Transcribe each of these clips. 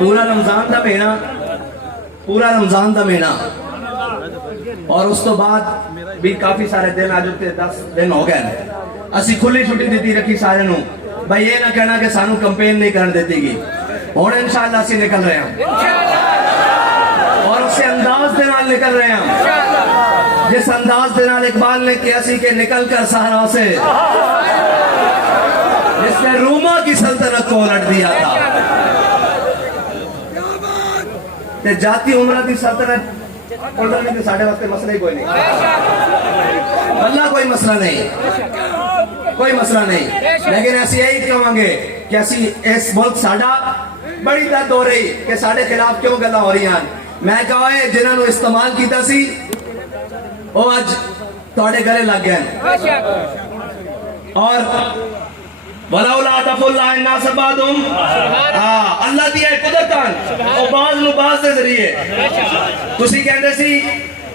پورا رمضان دا مہینہ اور اس تو بعد بھی کافی سارے دن آج 10 دن ہو گئے اسی کھلی چھٹی دیتی رکھی سارے نو بھائی یہ نہ کہنا کہ سانو کمپین نہیں کرن دیتی گی اور انشاءاللہ اسی نکل رہے ہیں اور اسے انداز دے نال نکل رہے ہیں جس انداز دے نال اقبال نے کیا سی کہ نکل کر صحرا سے جس نے روما کی سلطنت کو الٹ دیا تھا تے جاتی عمرہ کی سلطنت الٹنے کے ساڑھے وقت مسئلہ ہی کوئی نہیں اللہ کوئی مسئلہ نہیں لیکن ایسی یہی کہوں گے کہ ایسی اس ملک ساڑھا بڑی درد ہو رہی کہ ساڑھے خلاف کیوں گلہ ہو رہی ہیں میں کہا ہے جنہوں نے استعمال کیتا سی وہ آج توڑے گلے لگ گئے اور وَلَوْلَا دَفْعُ اللَّهِ النَّاسَ بَعْضَهُمْ اللہ دیا ہے قدرتان اور بعض نو بعض دے ذریعے تسی کہندے سی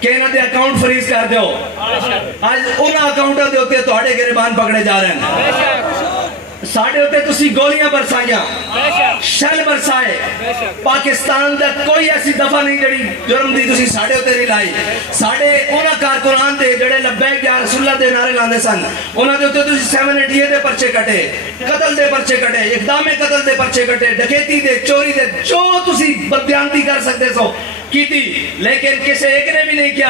کہ انہاں دے اکاؤنٹ فریز کر دیو آج انہاں اکاؤنٹاں دے ہوتے توڑے گریبان پکڑے جا رہے ہیں ساڑھے ہوتے تسی گولیاں برسائیاں شل برسائے پاکستان دا کوئی ایسی دفعہ نہیں جڑی جرم دی تسی ساڑھے ہوتے نہیں لائی ساڑھے اونا کارکنان دے جڑے لبیک یا رسول اللہ دے نعرے لاندے سن اونا دے ہوتے تسی 788 دے پرچے کٹے قتل دے پرچے کٹے اقدام قتل دے پرچے کٹے ڈکیتی دے چوری دے جو تسی بدیانتی کر سکتے سو کی تھی لیکن کسے ایک نے بھی نہیں کیا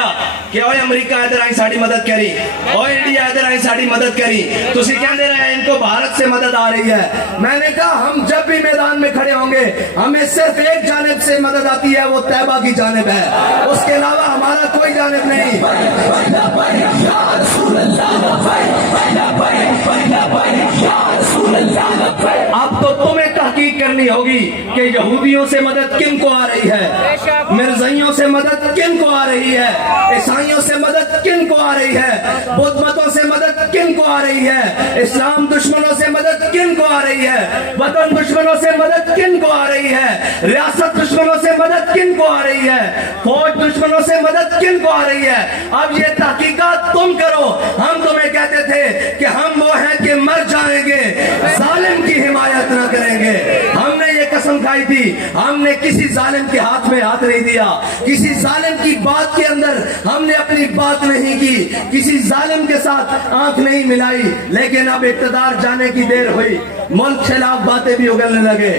کہ اوہ امریکہ ادھر آئیں ساڑھی مدد کری اوہ انڈیا ادھر آئیں ساڑھی مدد کری تو اسی کہنے رہے ہیں ان کو بھارت سے مدد آ رہی ہے میں نے کہا ہم جب بھی میدان میں کھڑے ہوں گے ہمیں صرف ایک جانب سے مدد آتی ہے وہ طیبہ کی جانب ہے اس کے علاوہ ہمارا کوئی جانب نہیں اب تو تمہیں تحقیق کرنی ہوگی کہ یہودیوں سے مدد کن کو آ رہی ہے مرزائیوں سے مدد کن کو آ رہی ہے عیسائیوں سے مدد کن کو آ رہی ہے بدھ متوں سے مدد کن کو آ رہی ہے اسلام دشمنوں سے مدد کن کو آ رہی ہے وطن دشمنوں سے مدد کن کو آ رہی ہے ریاست دشمنوں سے مدد کن کو آ رہی ہے فوج دشمنوں سے مدد کن کو آ رہی ہے اب یہ تحقیقات تم کرو ہم تمہیں کہتے تھے کہ ہم وہ ہیں کہ مر جائیں گے ظالم کی حمایت نہ کریں گے ہم نے یہ قسم کھائی تھی ہم نے کسی ظالم کے ہاتھ میں ہاتھ نہیں دیا کسی ظالم کی بات کے اندر ہم نے اپنی بات نہیں کی کسی ظالم کے ساتھ آنکھ نہیں ملائی لیکن اب اقتدار جانے کی دیر ہوئی ملک خلاف باتیں بھی اگلنے لگے